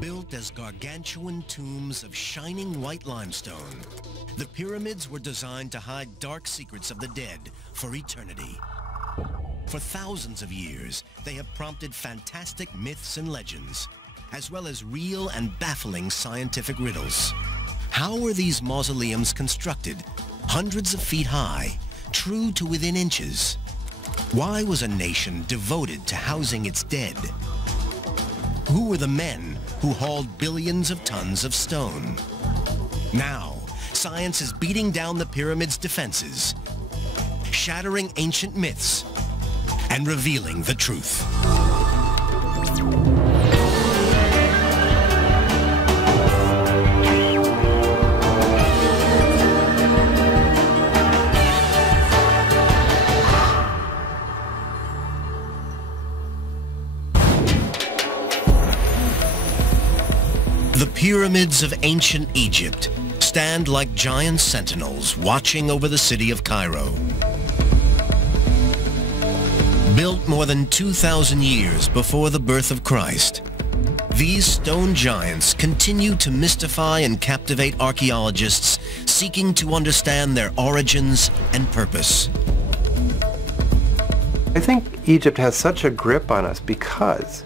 Built as gargantuan tombs of shining white limestone, the pyramids were designed to hide dark secrets of the dead for eternity. For thousands of years, they have prompted fantastic myths and legends, as well as real and baffling scientific riddles. How were these mausoleums constructed, hundreds of feet high, true to within inches? Why was a nation devoted to housing its dead? Who were the men who hauled billions of tons of stone? Now, science is beating down the pyramids' defenses, shattering ancient myths, and revealing the truth. The pyramids of ancient Egypt stand like giant sentinels watching over the city of Cairo. Built more than 2,000 years before the birth of Christ, these stone giants continue to mystify and captivate archaeologists seeking to understand their origins and purpose. I think Egypt has such a grip on us because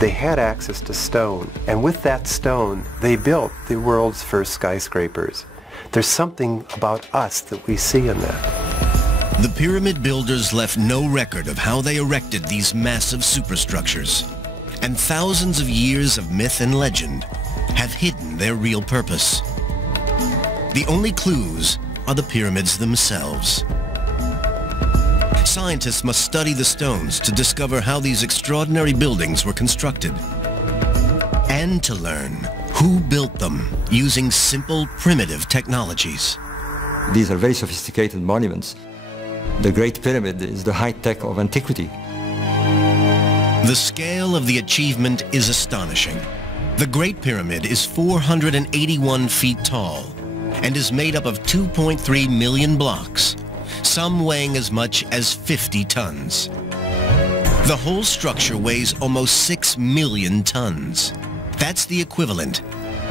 they had access to stone, and with that stone, they built the world's first skyscrapers. There's something about us that we see in that. The pyramid builders left no record of how they erected these massive superstructures, and thousands of years of myth and legend have hidden their real purpose. The only clues are the pyramids themselves. Scientists must study the stones to discover how these extraordinary buildings were constructed, and to learn who built them using simple, primitive technologies. These are very sophisticated monuments. The Great Pyramid is the high-tech of antiquity. The scale of the achievement is astonishing. The Great Pyramid is 481 feet tall and is made up of 2.3 million blocks, some weighing as much as 50 tons. The whole structure weighs almost 6 million tons. That's the equivalent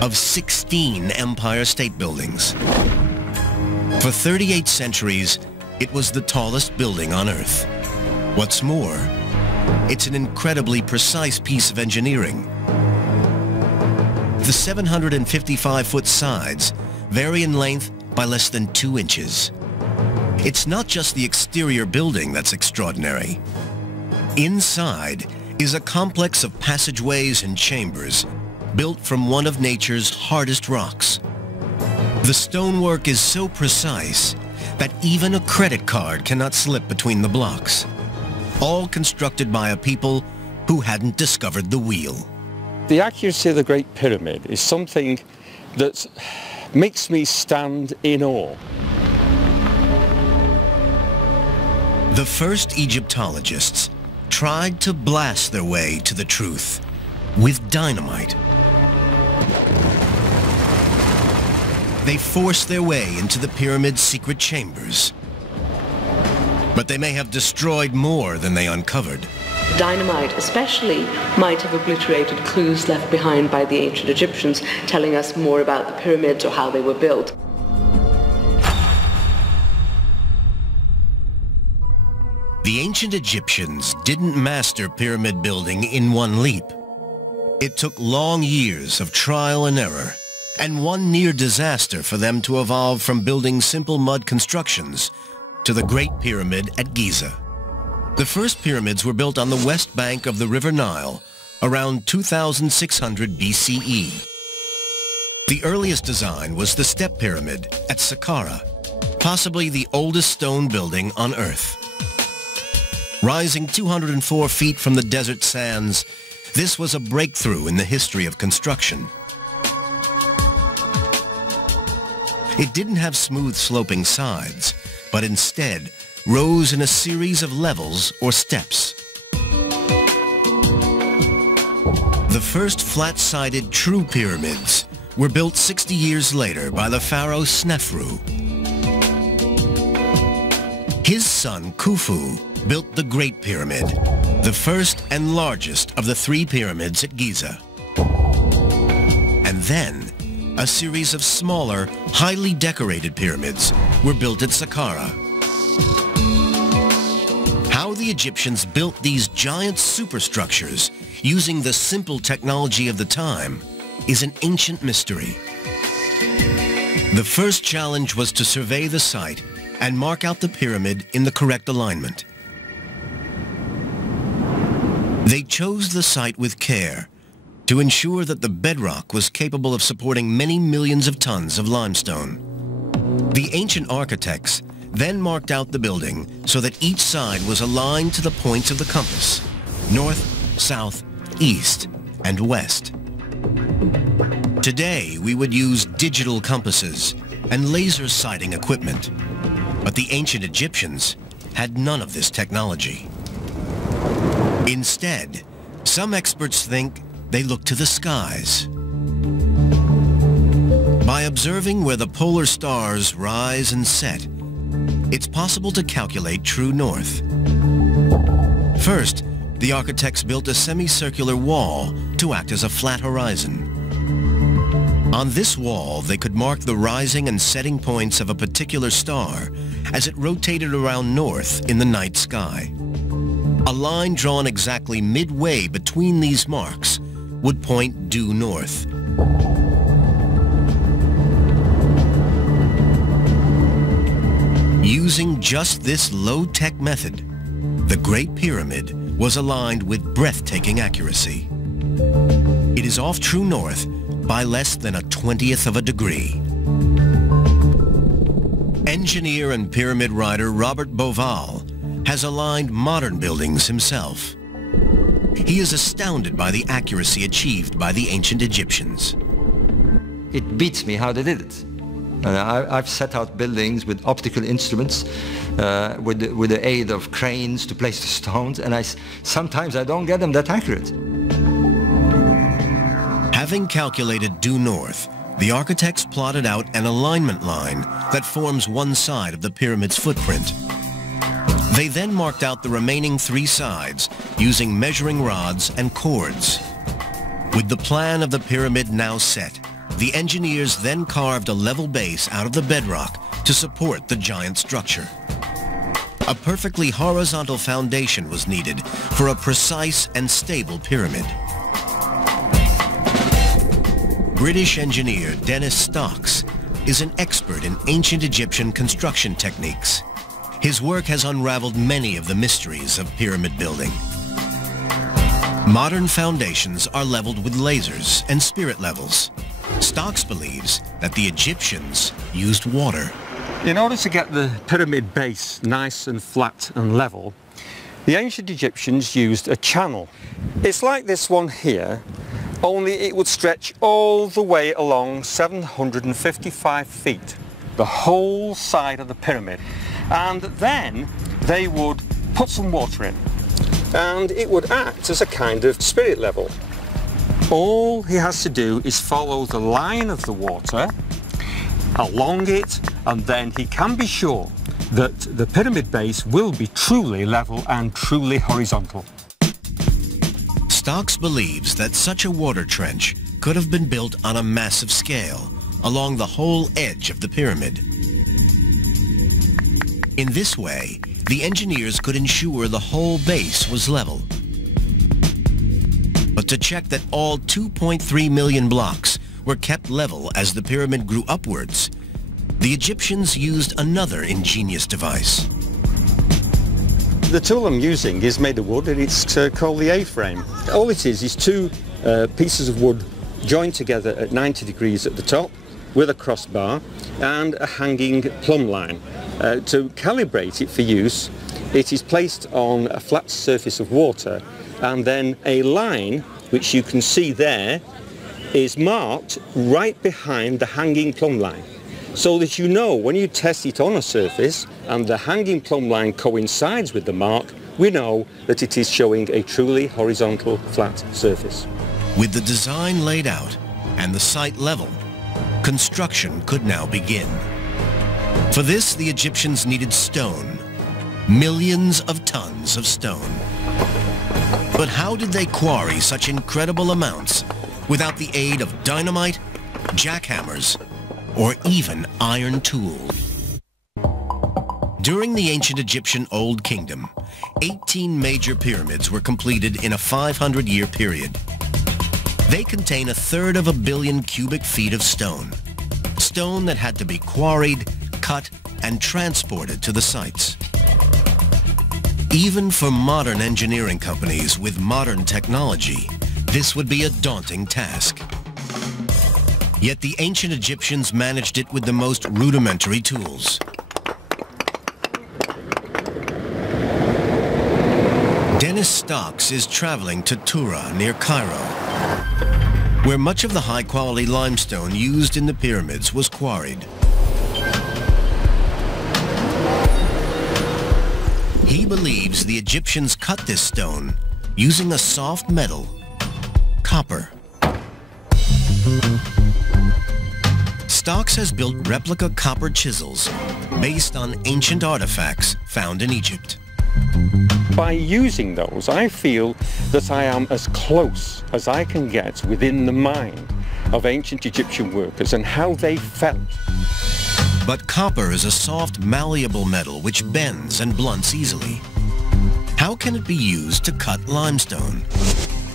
of 16 Empire State Buildings. For 38 centuries, it was the tallest building on Earth. What's more, it's an incredibly precise piece of engineering. The 755-foot sides vary in length by less than 2 inches. It's not just the exterior building that's extraordinary. Inside is a complex of passageways and chambers built from one of nature's hardest rocks. The stonework is so precise that even a credit card cannot slip between the blocks, all constructed by a people who hadn't discovered the wheel. The accuracy of the Great Pyramid is something that makes me stand in awe. The first Egyptologists tried to blast their way to the truth with dynamite. They forced their way into the pyramid's secret chambers. But they may have destroyed more than they uncovered. Dynamite especially might have obliterated clues left behind by the ancient Egyptians, telling us more about the pyramids or how they were built. The ancient Egyptians didn't master pyramid building in one leap. It took long years of trial and error, and one near disaster for them to evolve from building simple mud constructions to the Great Pyramid at Giza. The first pyramids were built on the west bank of the River Nile around 2600 BCE. The earliest design was the Step Pyramid at Saqqara, possibly the oldest stone building on Earth. Rising 204 feet from the desert sands, this was a breakthrough in the history of construction. It didn't have smooth sloping sides, but instead rose in a series of levels or steps. The first flat-sided true pyramids were built 60 years later by the pharaoh Snefru. His son Khufu built the Great Pyramid, the first and largest of the 3 pyramids at Giza. then, a series of smaller, highly decorated pyramids were built at Saqqara. How the Egyptians built these giant superstructures using the simple technology of the time is an ancient mystery. The first challenge was to survey the site and mark out the pyramid in the correct alignment. They chose the site with care to ensure that the bedrock was capable of supporting many millions of tons of limestone. The ancient architects then marked out the building so that each side was aligned to the points of the compass: north, south, east, and west. Today, we would use digital compasses and laser sighting equipment, but the ancient Egyptians had none of this technology. Instead, some experts think they look to the skies. By observing where the polar stars rise and set, it's possible to calculate true north. First, the architects built a semicircular wall to act as a flat horizon. On this wall, they could mark the rising and setting points of a particular star as it rotated around north in the night sky. A line drawn exactly midway between these marks would point due north. Using just this low-tech method, the Great Pyramid was aligned with breathtaking accuracy. It is off true north by less than 1/20th of a degree. Engineer and pyramid rider Robert Boval has aligned modern buildings himself. He is astounded by the accuracy achieved by the ancient Egyptians. It beats me how they did it. I've set out buildings with optical instruments, with the aid of cranes to place the stones, and sometimes I don't get them that accurate. Having calculated due north, the architects plotted out an alignment line that forms one side of the pyramid's footprint. They then marked out the remaining 3 sides using measuring rods and cords. With the plan of the pyramid now set, the engineers then carved a level base out of the bedrock to support the giant structure. A perfectly horizontal foundation was needed for a precise and stable pyramid. British engineer Dennis Stocks is an expert in ancient Egyptian construction techniques. His work has unraveled many of the mysteries of pyramid building. Modern foundations are leveled with lasers and spirit levels. Stocks believes that the Egyptians used water. In order to get the pyramid base nice and flat and level, the ancient Egyptians used a channel. It's like this one here, only it would stretch all the way along 755 feet, the whole side of the pyramid. And then they would put some water in, and it would act as a kind of spirit level. All he has to do is follow the line of the water along it, and then he can be sure that the pyramid base will be truly level and truly horizontal. Stocks believes that such a water trench could have been built on a massive scale along the whole edge of the pyramid. In this way, the engineers could ensure the whole base was level. But to check that all 2.3 million blocks were kept level as the pyramid grew upwards, the Egyptians used another ingenious device. The tool I'm using is made of wood, and it's called the A-frame. All it is 2 pieces of wood joined together at 90 degrees at the top with a crossbar and a hanging plumb line. To calibrate it for use, it is placed on a flat surface of water, and then a line, which you can see there, is marked right behind the hanging plumb line, so that you know when you test it on a surface and the hanging plumb line coincides with the mark, we know that it is showing a truly horizontal flat surface. With the design laid out and the site level, construction could now begin. For this, the Egyptians needed stone, millions of tons of stone. But how did they quarry such incredible amounts without the aid of dynamite jackhammers, or even iron tools. During the ancient Egyptian Old Kingdom, 18 major pyramids were completed in a 500-year period. They contain 1/3 of a billion cubic feet of stone that had to be quarried, cut, and transported to the sites. Even for modern engineering companies with modern technology, this would be a daunting task. Yet the ancient Egyptians managed it with the most rudimentary tools. Dennis Stocks is traveling to Tura near Cairo, where much of the high-quality limestone used in the pyramids was quarried. He believes the Egyptians cut this stone using a soft metal, copper. Stocks has built replica copper chisels based on ancient artifacts found in Egypt. By using those, I feel that I am as close as I can get within the mind of ancient Egyptian workers and how they felt. But copper is a soft, malleable metal which bends and blunts easily. How can it be used to cut limestone?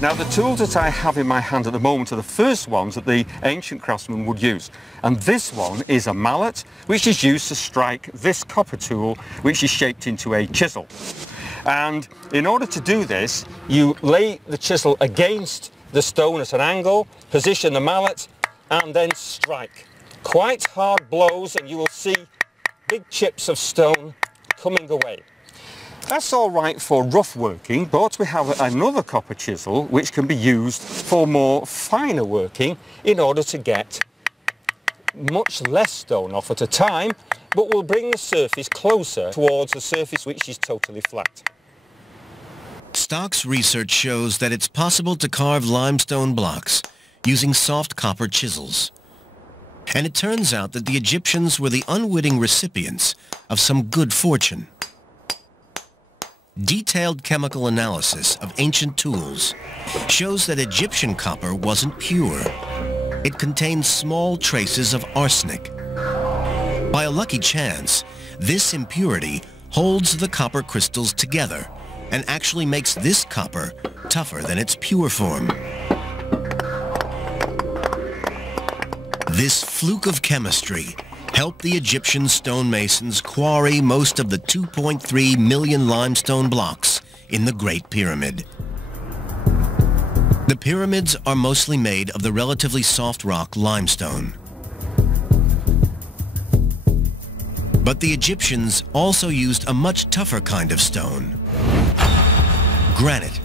Now, the tools that I have in my hand at the moment are the first ones that the ancient craftsmen would use. And this one is a mallet, which is used to strike this copper tool, which is shaped into a chisel. And in order to do this, you lay the chisel against the stone at an angle, position the mallet, and then strike. Quite hard blows, and you will see big chips of stone coming away. That's all right for rough working, but we have another copper chisel which can be used for more finer working in order to get much less stone off at a time, but will bring the surface closer towards the surface which is totally flat. Stocks' research shows that it's possible to carve limestone blocks using soft copper chisels. And it turns out that the Egyptians were the unwitting recipients of some good fortune. Detailed chemical analysis of ancient tools shows that Egyptian copper wasn't pure. It contained small traces of arsenic. By a lucky chance, this impurity holds the copper crystals together and actually makes this copper tougher than its pure form. This fluke of chemistry helped the Egyptian stonemasons quarry most of the 2.3 million limestone blocks in the Great Pyramid. The pyramids are mostly made of the relatively soft rock limestone. But the Egyptians also used a much tougher kind of stone, granite.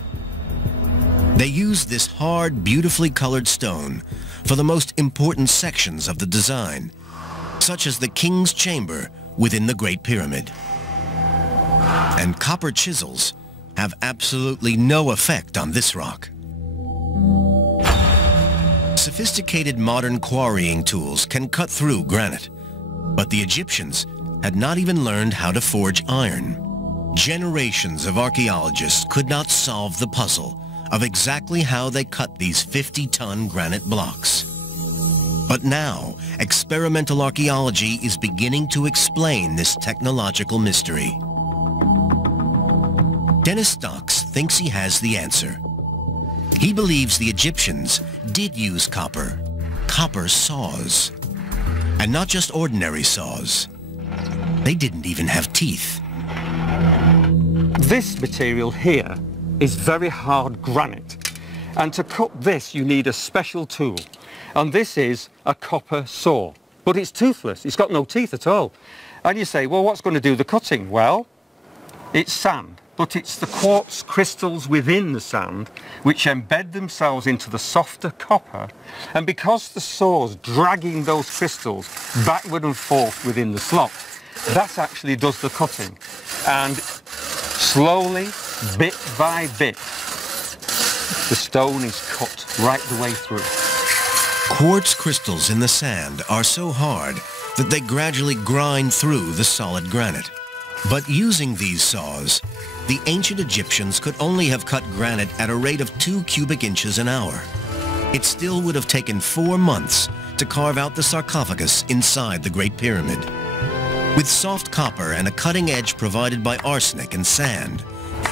They used this hard, beautifully colored stone for the most important sections of the design, such as the king's chamber within the Great Pyramid. And copper chisels have absolutely no effect on this rock. Sophisticated modern quarrying tools can cut through granite, but the Egyptians had not even learned how to forge iron. Generations of archaeologists could not solve the puzzle of exactly how they cut these 50-ton granite blocks. But now, experimental archaeology is beginning to explain this technological mystery. Dennis Stocks thinks he has the answer. He believes the Egyptians did use copper saws. And not just ordinary saws. They didn't even have teeth. This material here is very hard granite. And to cut this, you need a special tool. And this is a copper saw. But it's toothless. It's got no teeth at all. And you say, well, what's going to do the cutting? Well, it's sand. But it's the quartz crystals within the sand which embed themselves into the softer copper. And because the saw's dragging those crystals backward and forth within the slot, that actually does the cutting. And slowly, bit by bit, the stone is cut right the way through. Quartz crystals in the sand are so hard that they gradually grind through the solid granite. But using these saws, the ancient Egyptians could only have cut granite at a rate of 2 cubic inches an hour. It still would have taken 4 months to carve out the sarcophagus inside the Great Pyramid. With soft copper and a cutting edge provided by arsenic and sand,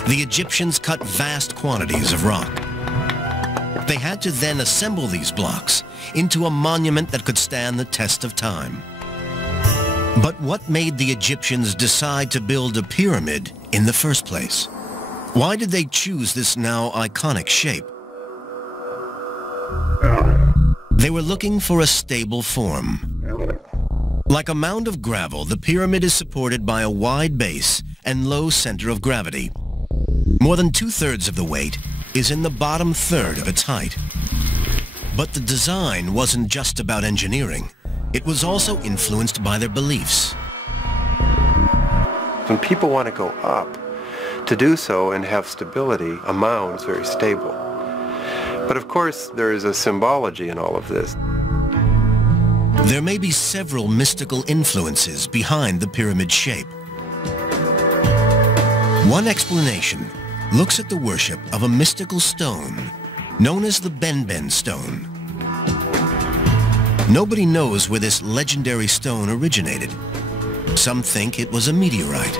the Egyptians cut vast quantities of rock. They had to then assemble these blocks into a monument that could stand the test of time. But what made the Egyptians decide to build a pyramid in the first place? Why did they choose this now iconic shape? They were looking for a stable form. Like a mound of gravel, the pyramid is supported by a wide base and low center of gravity. More than 2/3 of the weight is in the bottom third of its height. But the design wasn't just about engineering. It was also influenced by their beliefs. When people want to go up, to do so and have stability, a mound is very stable. But of course, there is a symbology in all of this. There may be several mystical influences behind the pyramid shape. One explanation looks at the worship of a mystical stone known as the Benben stone. Nobody knows where this legendary stone originated. Some think it was a meteorite.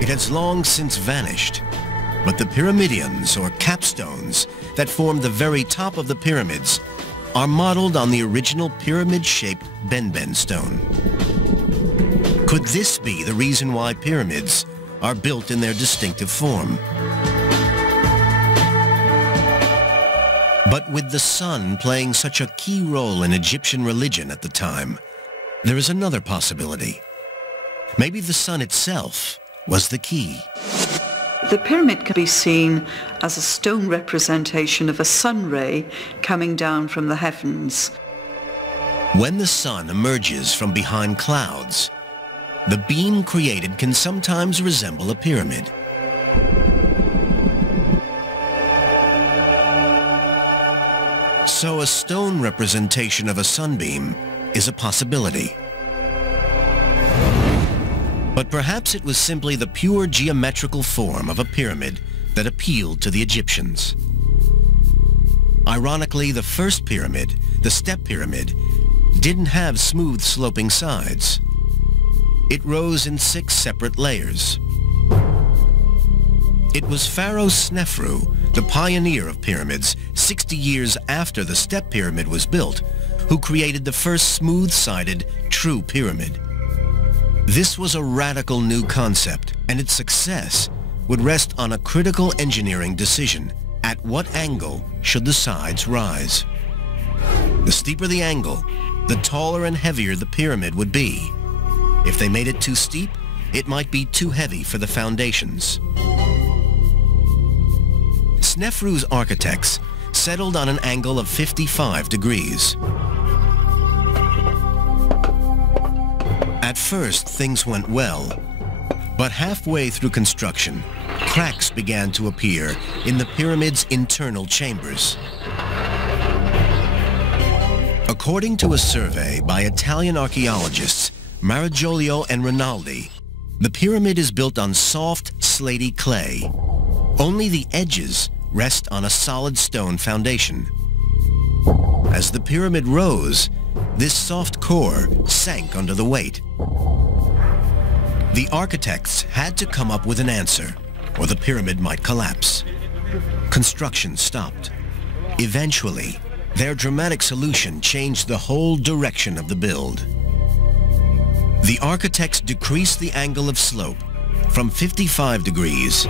It has long since vanished, but the pyramidions, or capstones, that form the very top of the pyramids are modeled on the original pyramid-shaped Benben stone. Could this be the reason why pyramids are built in their distinctive form? But with the sun playing such a key role in Egyptian religion at the time, there is another possibility. Maybe the sun itself was the key. The pyramid can be seen as a stone representation of a sun ray coming down from the heavens. When the sun emerges from behind clouds, the beam created can sometimes resemble a pyramid. So a stone representation of a sunbeam is a possibility. But perhaps it was simply the pure geometrical form of a pyramid that appealed to the Egyptians. Ironically, the first pyramid, the step pyramid, didn't have smooth sloping sides. It rose in 6 separate layers. It was Pharaoh Snefru, the pioneer of pyramids, 60 years after the step pyramid was built, who created the first smooth-sided, true pyramid. This was a radical new concept, and its success would rest on a critical engineering decision. At what angle should the sides rise? The steeper the angle, the taller and heavier the pyramid would be. If they made it too steep, it might be too heavy for the foundations. Snefru's architects settled on an angle of 55 degrees. At first, things went well, but halfway through construction, cracks began to appear in the pyramid's internal chambers. According to a survey by Italian archaeologists Marigiolio and Rinaldi, the pyramid is built on soft, slaty clay. Only the edges rest on a solid stone foundation. As the pyramid rose, this soft core sank under the weight. The architects had to come up with an answer, or the pyramid might collapse. Construction stopped. Eventually, their dramatic solution changed the whole direction of the build. The architects decreased the angle of slope from 55 degrees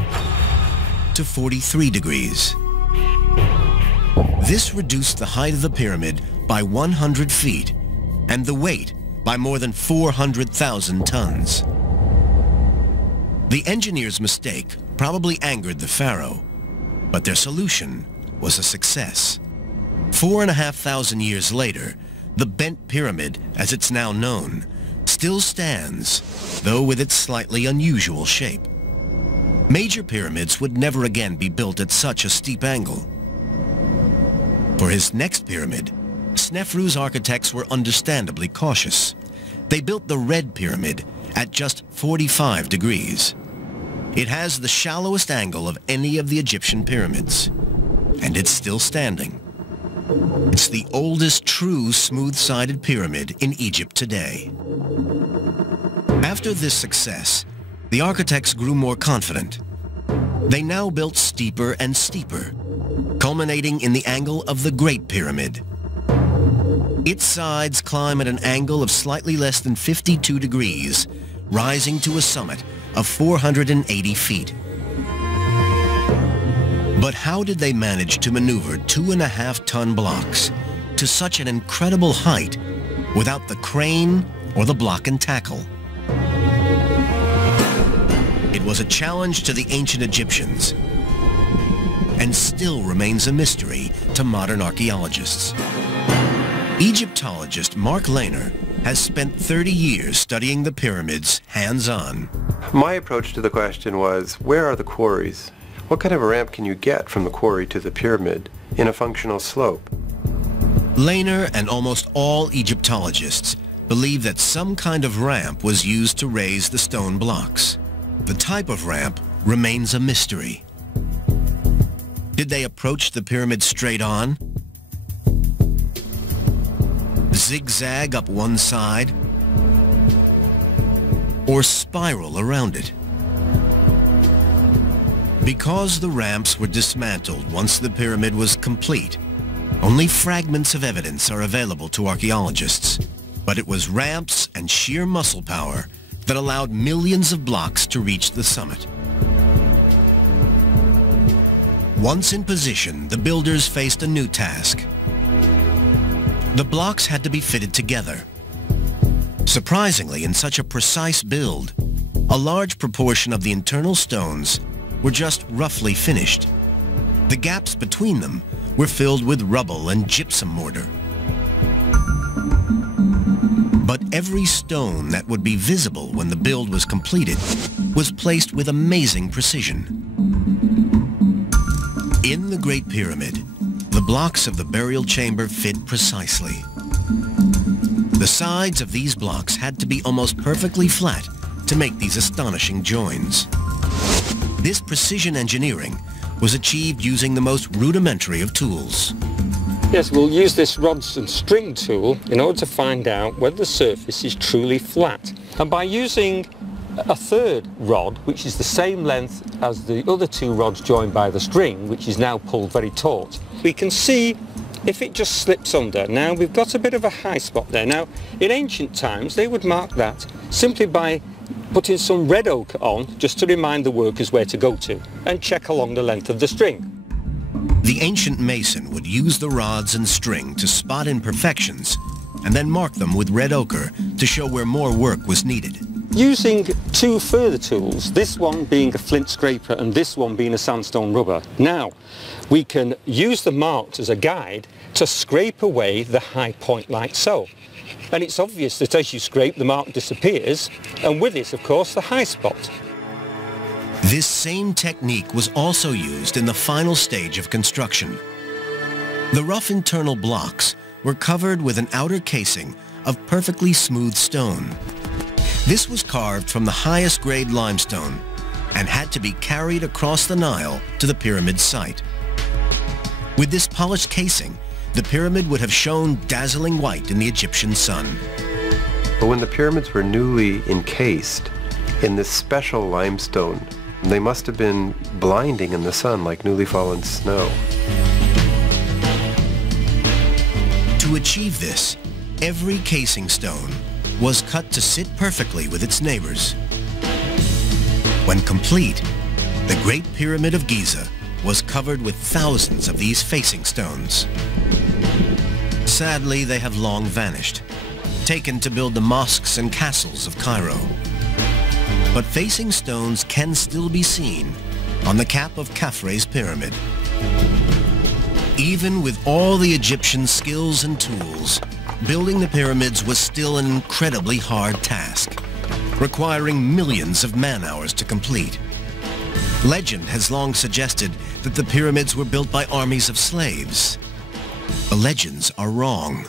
to 43 degrees. This reduced the height of the pyramid by 100 feet and the weight by more than 400,000 tons. The engineer's mistake probably angered the pharaoh, but their solution was a success. 4,500 years later, the bent pyramid, as it's now known, still stands, though with its slightly unusual shape. Major pyramids would never again be built at such a steep angle. For his next pyramid, Snefru's architects were understandably cautious. They built the Red Pyramid at just 45 degrees. It has the shallowest angle of any of the Egyptian pyramids. and it's still standing. It's the oldest true smooth-sided pyramid in Egypt today. After this success, the architects grew more confident. They now built steeper and steeper, culminating in the angle of the Great Pyramid. Its sides climb at an angle of slightly less than 52 degrees, rising to a summit of 480 feet. But how did they manage to maneuver 2.5-ton blocks to such an incredible height without the crane or the block and tackle? It was a challenge to the ancient Egyptians and still remains a mystery to modern archaeologists. Egyptologist Mark Lehner has spent 30 years studying the pyramids hands-on. My approach to the question was, where are the quarries? What kind of a ramp can you get from the quarry to the pyramid in a functional slope? Lehner and almost all Egyptologists believe that some kind of ramp was used to raise the stone blocks. The type of ramp remains a mystery. Did they approach the pyramid straight on? Zigzag up one side? Or spiral around it? Because the ramps were dismantled once the pyramid was complete, only fragments of evidence are available to archaeologists. But it was ramps and sheer muscle power that allowed millions of blocks to reach the summit. Once in position, the builders faced a new task. The blocks had to be fitted together. Surprisingly, in such a precise build, a large proportion of the internal stones were just roughly finished. The gaps between them were filled with rubble and gypsum mortar. But every stone that would be visible when the build was completed was placed with amazing precision. In the Great Pyramid, the blocks of the burial chamber fit precisely. The sides of these blocks had to be almost perfectly flat to make these astonishing joins. This precision engineering was achieved using the most rudimentary of tools. Yes, we'll use this rods and string tool in order to find out whether the surface is truly flat. And by using a third rod, which is the same length as the other two rods joined by the string, which is now pulled very taut, we can see if it just slips under. Now we've got a bit of a high spot there. Now in ancient times they would mark that simply by putting some red ochre on just to remind the workers where to go to and check along the length of the string. The ancient mason would use the rods and string to spot imperfections and then mark them with red ochre to show where more work was needed. Using two further tools, this one being a flint scraper and this one being a sandstone rubber, now we can use the marks as a guide to scrape away the high point like so. And it's obvious that as you scrape, the mark disappears, and with it, of course, the high spot. This same technique was also used in the final stage of construction. The rough internal blocks were covered with an outer casing of perfectly smooth stone. This was carved from the highest grade limestone and had to be carried across the Nile to the pyramid site. With this polished casing, the pyramid would have shone dazzling white in the Egyptian sun. But when the pyramids were newly encased in this special limestone, they must have been blinding in the sun like newly fallen snow. To achieve this, every casing stone was cut to sit perfectly with its neighbors. When complete, the Great Pyramid of Giza was covered with thousands of these facing stones. Sadly, they have long vanished, taken to build the mosques and castles of Cairo. But facing stones can still be seen on the cap of Khafre's pyramid. Even with all the Egyptian skills and tools, building the pyramids was still an incredibly hard task, requiring millions of man-hours to complete. Legend has long suggested that the pyramids were built by armies of slaves. The legends are wrong.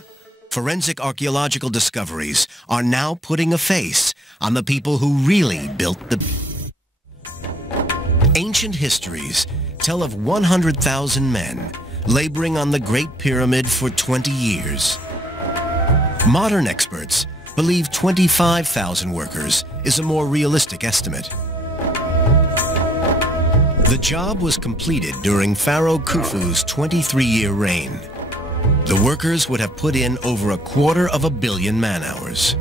Forensic archaeological discoveries are now putting a face on the people who really built the... Ancient histories tell of 100,000 men laboring on the Great Pyramid for 20 years. Modern experts believe 25,000 workers is a more realistic estimate. The job was completed during Pharaoh Khufu's 23-year reign. The workers would have put in over 250 million man-hours.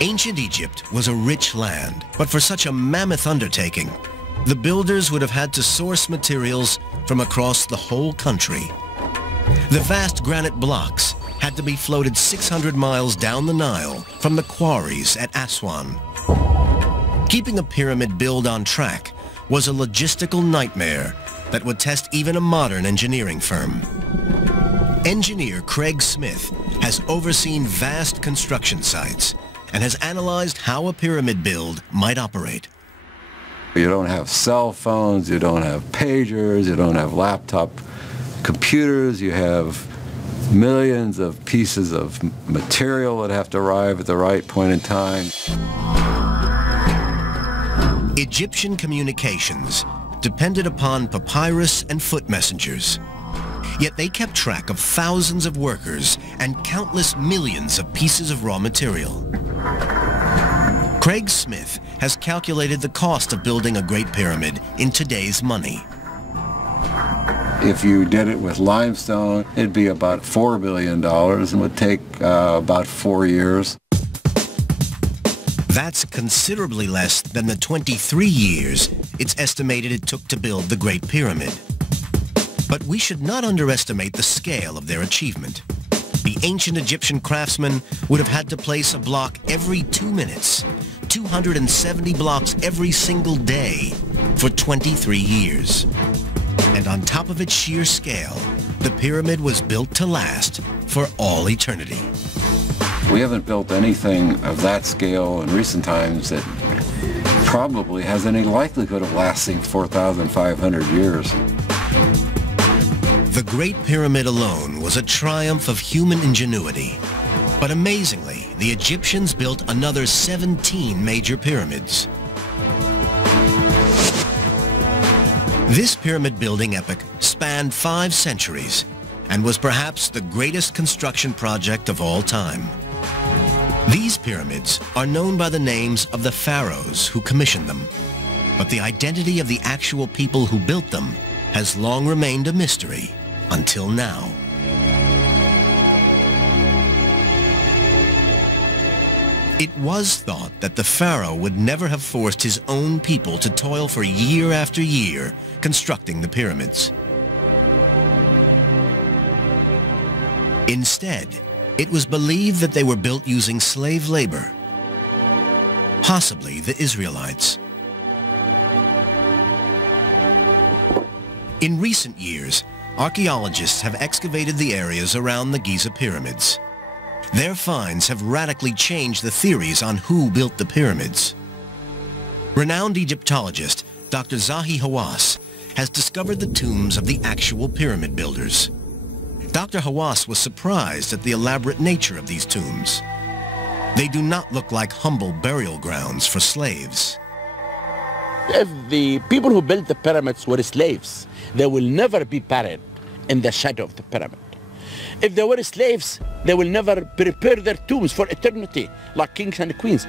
Ancient Egypt was a rich land, but for such a mammoth undertaking, the builders would have had to source materials from across the whole country. The vast granite blocks had to be floated 600 miles down the Nile from the quarries at Aswan. Keeping a pyramid build on track was a logistical nightmare that would test even a modern engineering firm. Engineer Craig Smith has overseen vast construction sites and has analyzed how a pyramid build might operate. You don't have cell phones, you don't have pagers, you don't have laptop computers, you have millions of pieces of material that have to arrive at the right point in time. Egyptian communications depended upon papyrus and foot messengers. Yet they kept track of thousands of workers and countless millions of pieces of raw material. Craig Smith has calculated the cost of building a Great Pyramid in today's money. If you did it with limestone, it'd be about $4 billion and would take about 4 years. That's considerably less than the 23 years it's estimated it took to build the Great Pyramid. But we should not underestimate the scale of their achievement. The ancient Egyptian craftsmen would have had to place a block every 2 minutes, 270 blocks every single day for 23 years. And on top of its sheer scale, the pyramid was built to last for all eternity. We haven't built anything of that scale in recent times that probably has any likelihood of lasting 4,500 years. The Great Pyramid alone was a triumph of human ingenuity. But amazingly, the Egyptians built another 17 major pyramids. This pyramid building epic spanned 5 centuries and was perhaps the greatest construction project of all time. These pyramids are known by the names of the pharaohs who commissioned them, but the identity of the actual people who built them has long remained a mystery until now. It was thought that the pharaoh would never have forced his own people to toil for year after year constructing the pyramids. Instead, it was believed that they were built using slave labor, possibly the Israelites. In recent years, archaeologists have excavated the areas around the Giza pyramids. Their finds have radically changed the theories on who built the pyramids. Renowned Egyptologist Dr. Zahi Hawass has discovered the tombs of the actual pyramid builders. Dr. Hawass was surprised at the elaborate nature of these tombs. They do not look like humble burial grounds for slaves. If the people who built the pyramids were slaves, they will never be buried in the shadow of the pyramid. If they were slaves, they will never prepare their tombs for eternity, like kings and queens.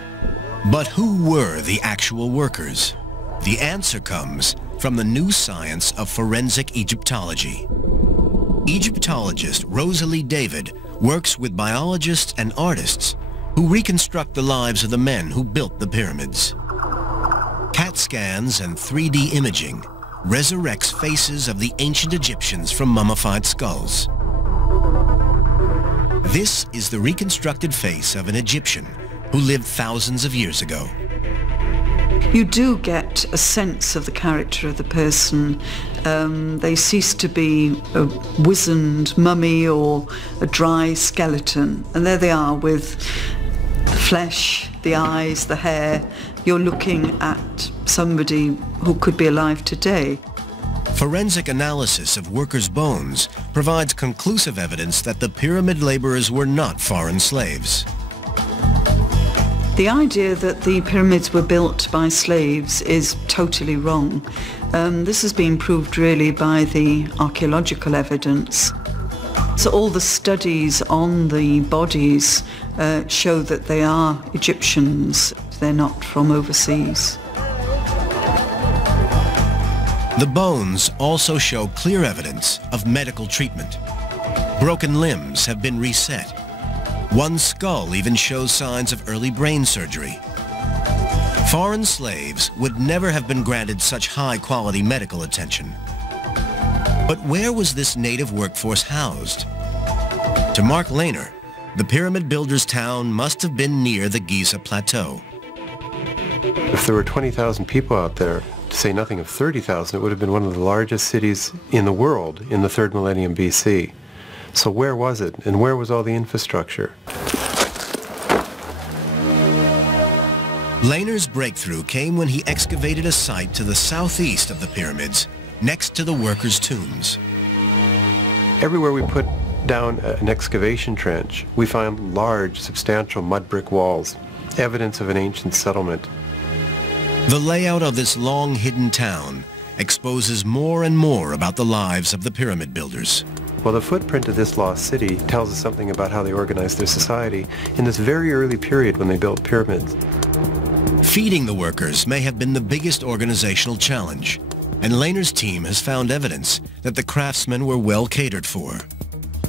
But who were the actual workers? The answer comes from the new science of forensic Egyptology. Egyptologist Rosalie David works with biologists and artists who reconstruct the lives of the men who built the pyramids. CAT scans and 3D imaging resurrects faces of the ancient Egyptians from mummified skulls. This is the reconstructed face of an Egyptian who lived thousands of years ago. You do get a sense of the character of the person. They cease to be a wizened mummy or a dry skeleton. And there they are with the flesh, the eyes, the hair. You're looking at somebody who could be alive today. Forensic analysis of workers' bones provides conclusive evidence that the pyramid laborers were not foreign slaves. The idea that the pyramids were built by slaves is totally wrong. This has been proved really by the archaeological evidence. So all the studies on the bodies show that they are Egyptians. They're not from overseas. The bones also show clear evidence of medical treatment. Broken limbs have been reset. One skull even shows signs of early brain surgery. Foreign slaves would never have been granted such high-quality medical attention. But where was this native workforce housed? To Mark Lehner, the pyramid builders' town must have been near the Giza Plateau. If there were 20,000 people out there, to say nothing of 30,000, it would have been one of the largest cities in the world in the 3rd millennium BC. So where was it, and where was all the infrastructure? Lehner's breakthrough came when he excavated a site to the southeast of the pyramids, next to the workers' tombs. Everywhere we put down an excavation trench, we found large, substantial mud brick walls, evidence of an ancient settlement. The layout of this long-hidden town exposes more and more about the lives of the pyramid builders. Well, the footprint of this lost city tells us something about how they organized their society in this very early period when they built pyramids. Feeding the workers may have been the biggest organizational challenge, and Lehner's team has found evidence that the craftsmen were well catered for.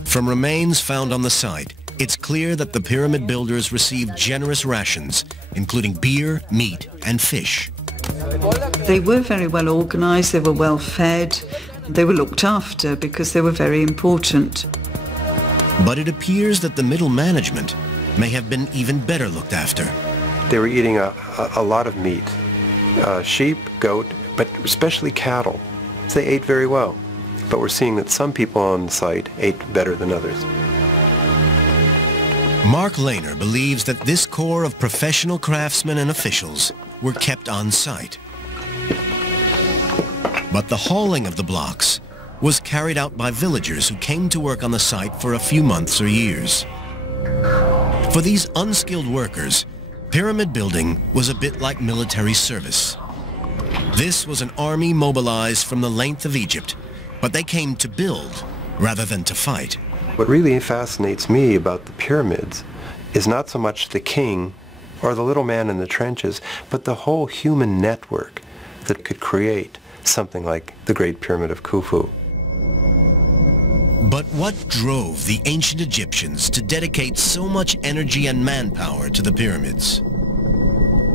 From remains found on the site, it's clear that the pyramid builders received generous rations, including beer, meat, and fish. They were very well organized, they were well fed, they were looked after because they were very important. But it appears that the middle management may have been even better looked after. They were eating a lot of meat, sheep, goat, but especially cattle. They ate very well, but we're seeing that some people on the site ate better than others. Mark Lehner believes that this core of professional craftsmen and officials were kept on site. But the hauling of the blocks was carried out by villagers who came to work on the site for a few months or years. For these unskilled workers, pyramid building was a bit like military service. This was an army mobilized from the length of Egypt, but they came to build rather than to fight. What really fascinates me about the pyramids is not so much the king or the little man in the trenches, but the whole human network that could create something like the Great Pyramid of Khufu. But what drove the ancient Egyptians to dedicate so much energy and manpower to the pyramids?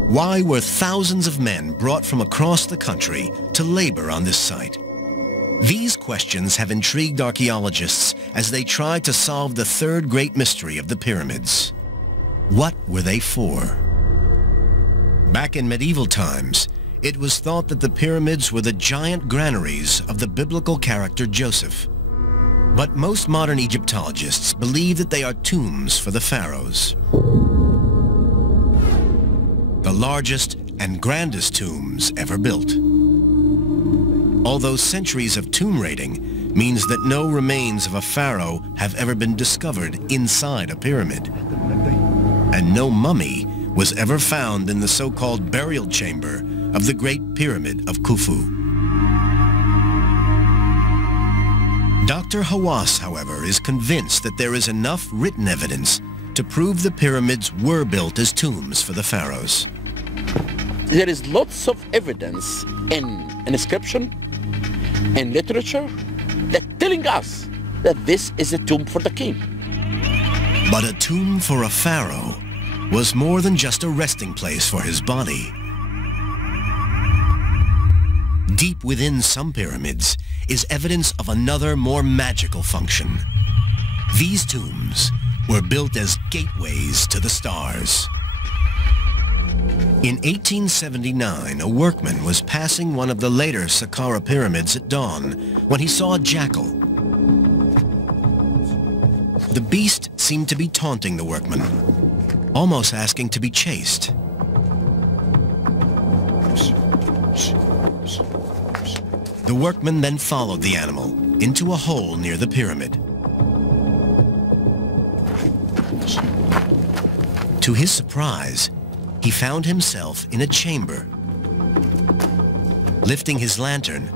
Why were thousands of men brought from across the country to labor on this site? These questions have intrigued archaeologists as they try to solve the third great mystery of the pyramids. What were they for? Back in medieval times, it was thought that the pyramids were the giant granaries of the biblical character Joseph. But most modern Egyptologists believe that they are tombs for the pharaohs. The largest and grandest tombs ever built. Although centuries of tomb raiding means that no remains of a pharaoh have ever been discovered inside a pyramid. And no mummy was ever found in the so-called burial chamber of the Great Pyramid of Khufu. Dr. Hawass, however, is convinced that there is enough written evidence to prove the pyramids were built as tombs for the pharaohs. There is lots of evidence in inscription and literature that telling us that this is a tomb for the king. But a tomb for a pharaoh was more than just a resting place for his body. Deep within some pyramids is evidence of another, more magical function. These tombs were built as gateways to the stars. In 1879, a workman was passing one of the later Saqqara pyramids at dawn when he saw a jackal. The beast seemed to be taunting the workman, almost asking to be chased. The workman then followed the animal into a hole near the pyramid. To his surprise, he found himself in a chamber. Lifting his lantern,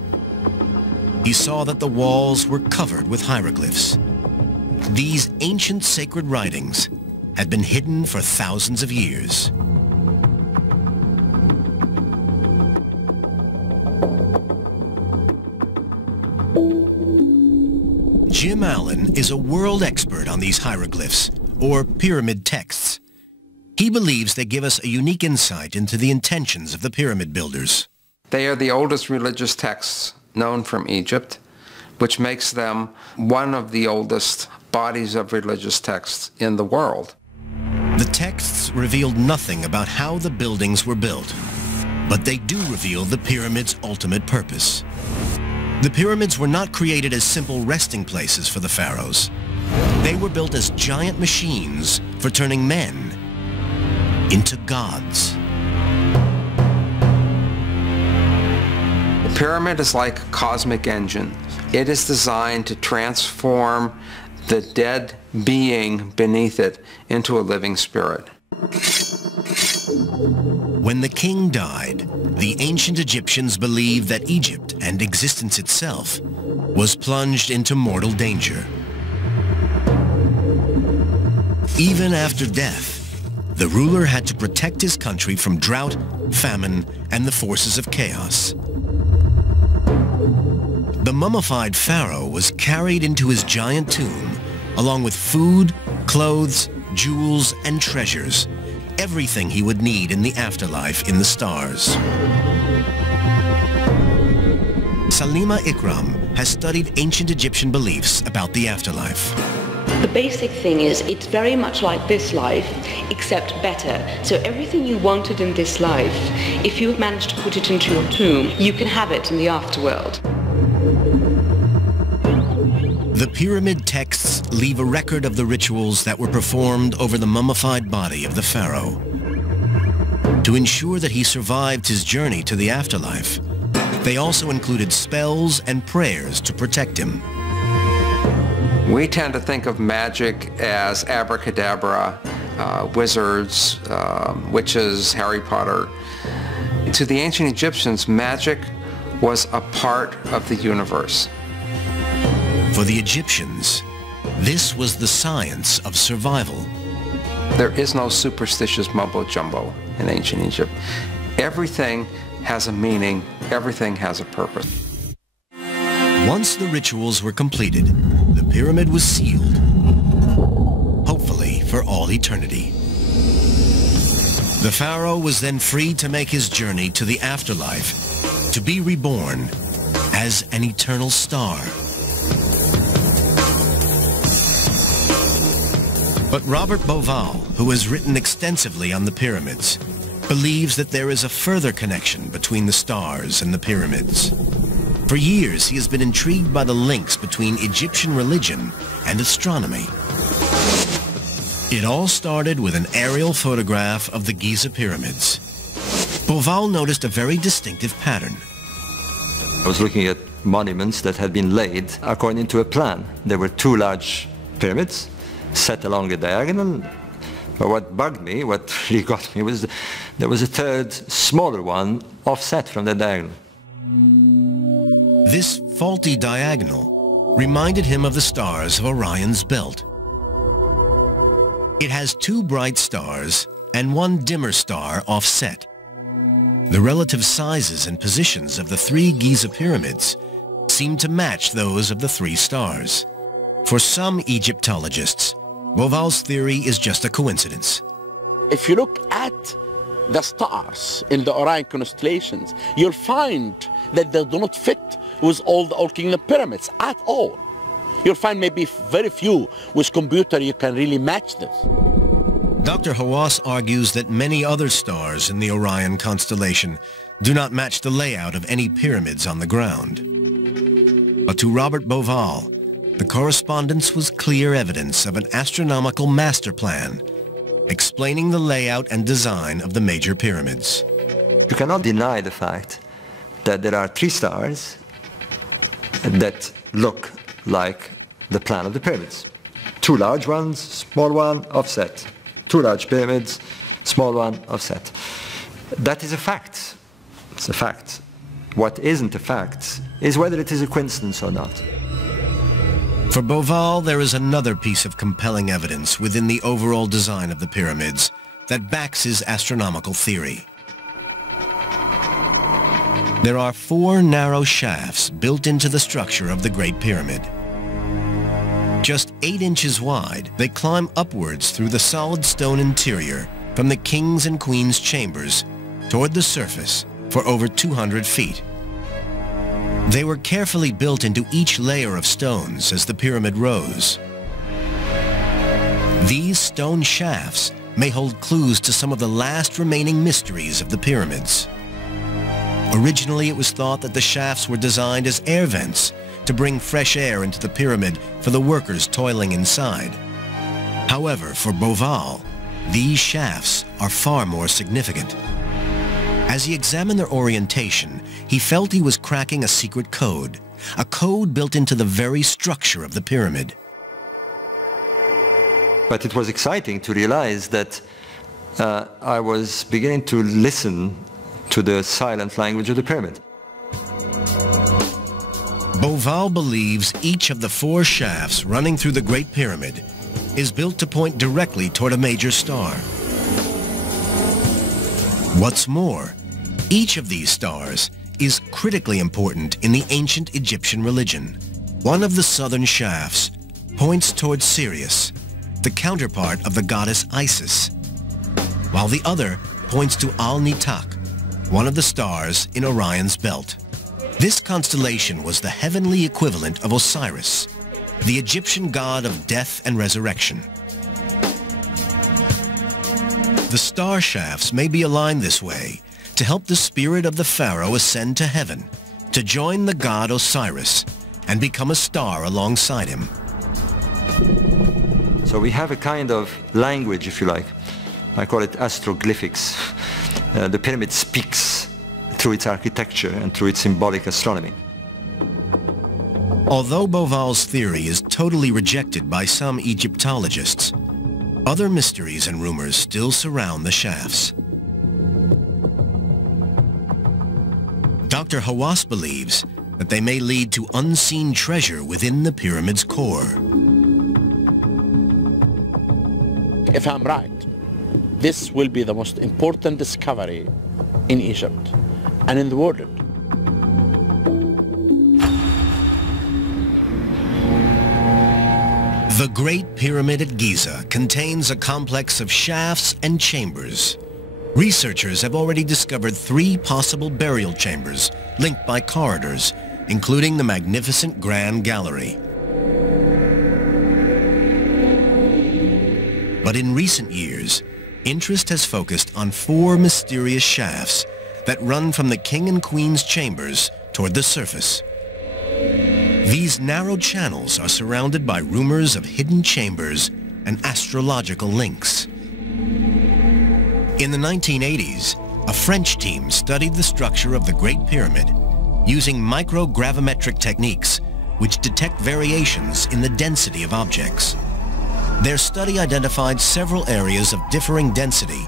he saw that the walls were covered with hieroglyphs. These ancient sacred writings had been hidden for thousands of years. Jim Allen is a world expert on these hieroglyphs, or pyramid texts. He believes they give us a unique insight into the intentions of the pyramid builders. They are the oldest religious texts known from Egypt, which makes them one of the oldest bodies of religious texts in the world. The texts revealed nothing about how the buildings were built, but they do reveal the pyramid's ultimate purpose. The pyramids were not created as simple resting places for the pharaohs. They were built as giant machines for turning men into gods. The pyramid is like a cosmic engine. It is designed to transform the dead being beneath it into a living spirit. When the king died, the ancient Egyptians believed that Egypt and existence itself was plunged into mortal danger. Even after death, the ruler had to protect his country from drought, famine, and the forces of chaos. The mummified pharaoh was carried into his giant tomb, along with food, clothes, jewels, and treasures, everything he would need in the afterlife in the stars. Salima Ikram has studied ancient Egyptian beliefs about the afterlife. The basic thing is it's very much like this life, except better. So everything you wanted in this life, if you have managed to put it into your tomb, you can have it in the afterworld. The pyramid texts leave a record of the rituals that were performed over the mummified body of the pharaoh. To ensure that he survived his journey to the afterlife, they also included spells and prayers to protect him. We tend to think of magic as abracadabra, wizards, witches, Harry Potter. To the ancient Egyptians, magic was a part of the universe. For the Egyptians, this was the science of survival. There is no superstitious mumbo-jumbo in ancient Egypt. Everything has a meaning, everything has a purpose. Once the rituals were completed, the pyramid was sealed, hopefully for all eternity. The pharaoh was then free to make his journey to the afterlife, to be reborn as an eternal star. But Robert Bauval, who has written extensively on the pyramids, believes that there is a further connection between the stars and the pyramids. For years, he has been intrigued by the links between Egyptian religion and astronomy. It all started with an aerial photograph of the Giza pyramids. Bauval noticed a very distinctive pattern. I was looking at monuments that had been laid according to a plan. There were two large pyramids set along a diagonal. But what bugged me, what really got me, was there was a third, smaller one offset from the diagonal. This faulty diagonal reminded him of the stars of Orion's belt. It has two bright stars and one dimmer star offset. The relative sizes and positions of the three Giza pyramids seem to match those of the three stars. For some Egyptologists, Bauval's theory is just a coincidence. If you look at the stars in the Orion constellations, you'll find that they do not fit with all the Old Kingdom pyramids at all. You'll find maybe very few with computer you can really match this. Dr. Hawass argues that many other stars in the Orion constellation do not match the layout of any pyramids on the ground. But to Robert Bauval, the correspondence was clear evidence of an astronomical master plan, explaining the layout and design of the major pyramids. You cannot deny the fact that there are three stars that look like the plan of the pyramids. Two large ones, small one, offset. Two large pyramids, small one offset. That is a fact. It's a fact. What isn't a fact is whether it is a coincidence or not. For Boval, there is another piece of compelling evidence within the overall design of the pyramids that backs his astronomical theory. There are 4 narrow shafts built into the structure of the Great Pyramid. Just 8 inches wide, they climb upwards through the solid stone interior from the king's and queen's chambers toward the surface for over 200 feet. They were carefully built into each layer of stones as the pyramid rose. These stone shafts may hold clues to some of the last remaining mysteries of the pyramids. Originally, it was thought that the shafts were designed as air vents to bring fresh air into the pyramid for the workers toiling inside. However, for Boval, these shafts are far more significant. As he examined their orientation, he felt he was cracking a secret code, a code built into the very structure of the pyramid. But it was exciting to realize that I was beginning to listen to the silent language of the pyramid. Boval believes each of the 4 shafts running through the Great Pyramid is built to point directly toward a major star. What's more, each of these stars is critically important in the ancient Egyptian religion. One of the southern shafts points toward Sirius, the counterpart of the goddess Isis, while the other points to Al-Nitak, one of the stars in Orion's belt. This constellation was the heavenly equivalent of Osiris, the Egyptian god of death and resurrection. The star shafts may be aligned this way to help the spirit of the pharaoh ascend to heaven, to join the god Osiris and become a star alongside him. So we have a kind of language, if you like. I call it astroglyphics. The pyramid speaks through its architecture and through its symbolic astronomy. Although Boval's theory is totally rejected by some Egyptologists, other mysteries and rumors still surround the shafts. Dr. Hawass believes that they may lead to unseen treasure within the pyramid's core. If I'm right, this will be the most important discovery in Egypt and in the world. The Great Pyramid at Giza contains a complex of shafts and chambers. Researchers have already discovered 3 possible burial chambers linked by corridors, including the magnificent Grand Gallery. But in recent years, interest has focused on 4 mysterious shafts that run from the King and Queen's chambers toward the surface. These narrow channels are surrounded by rumors of hidden chambers and astrological links. In the 1980s, a French team studied the structure of the Great Pyramid using microgravimetric techniques which detect variations in the density of objects. Their study identified several areas of differing density,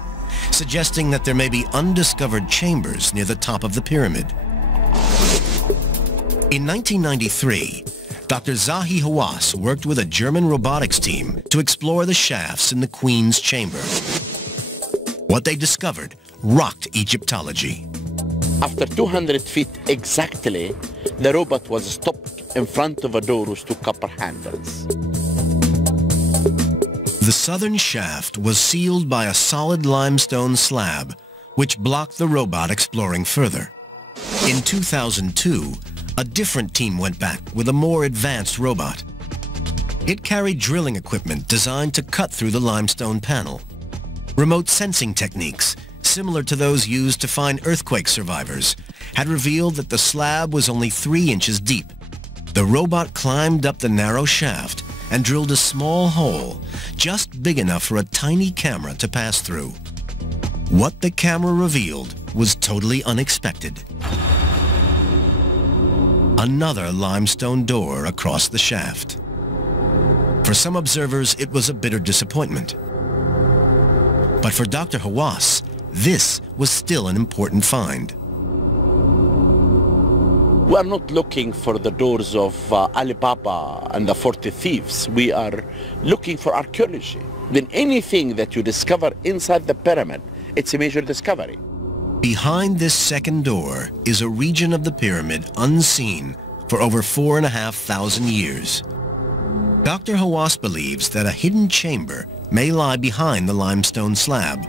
suggesting that there may be undiscovered chambers near the top of the pyramid. In 1993, Dr. Zahi Hawass worked with a German robotics team to explore the shafts in the Queen's chamber. What they discovered rocked Egyptology. After 200 feet exactly, the robot was stopped in front of a door with 2 copper handles. The southern shaft was sealed by a solid limestone slab, which blocked the robot exploring further. In 2002, a different team went back with a more advanced robot. It carried drilling equipment designed to cut through the limestone panel. Remote sensing techniques, similar to those used to find earthquake survivors, had revealed that the slab was only 3 inches deep. The robot climbed up the narrow shaft and drilled a small hole, just big enough for a tiny camera to pass through. What the camera revealed was totally unexpected. Another limestone door across the shaft. For some observers, it was a bitter disappointment. But for Dr. Hawass, this was still an important find. We are not looking for the doors of Alibaba and the 40 thieves. We are looking for archaeology. Then anything that you discover inside the pyramid, it's a major discovery. Behind this second door is a region of the pyramid unseen for over 4,500 years. Dr. Hawass believes that a hidden chamber may lie behind the limestone slab.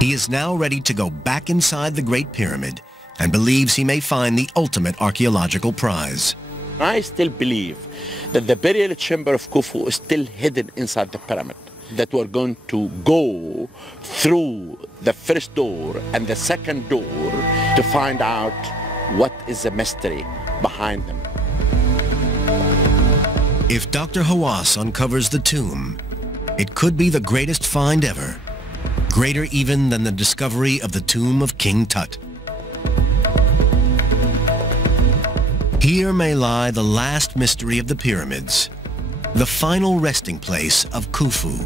He is now ready to go back inside the Great Pyramid and believes he may find the ultimate archaeological prize. I still believe that the burial chamber of Khufu is still hidden inside the pyramid, that we're going to go through the first door and the second door to find out what is the mystery behind them. If Dr. Hawass uncovers the tomb, it could be the greatest find ever, greater even than the discovery of the tomb of King Tut. Here may lie the last mystery of the pyramids, the final resting place of Khufu,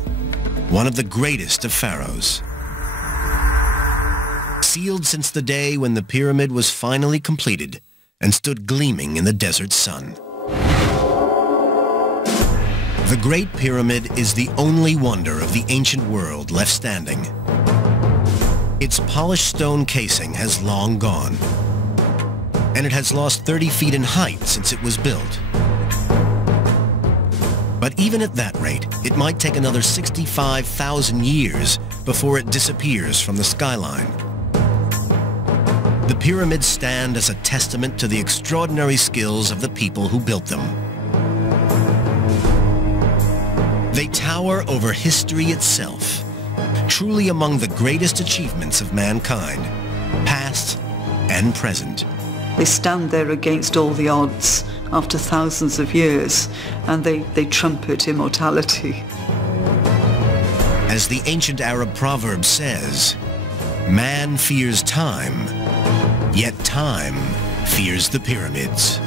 one of the greatest of pharaohs. Sealed since the day when the pyramid was finally completed and stood gleaming in the desert sun. The Great Pyramid is the only wonder of the ancient world left standing. Its polished stone casing has long gone, and it has lost 30 feet in height since it was built. But even at that rate, it might take another 65,000 years before it disappears from the skyline. The pyramids stand as a testament to the extraordinary skills of the people who built them. They tower over history itself, truly among the greatest achievements of mankind, past and present. They stand there against all the odds after thousands of years, and they trumpet immortality. As the ancient Arab proverb says, man fears time, yet time fears the pyramids.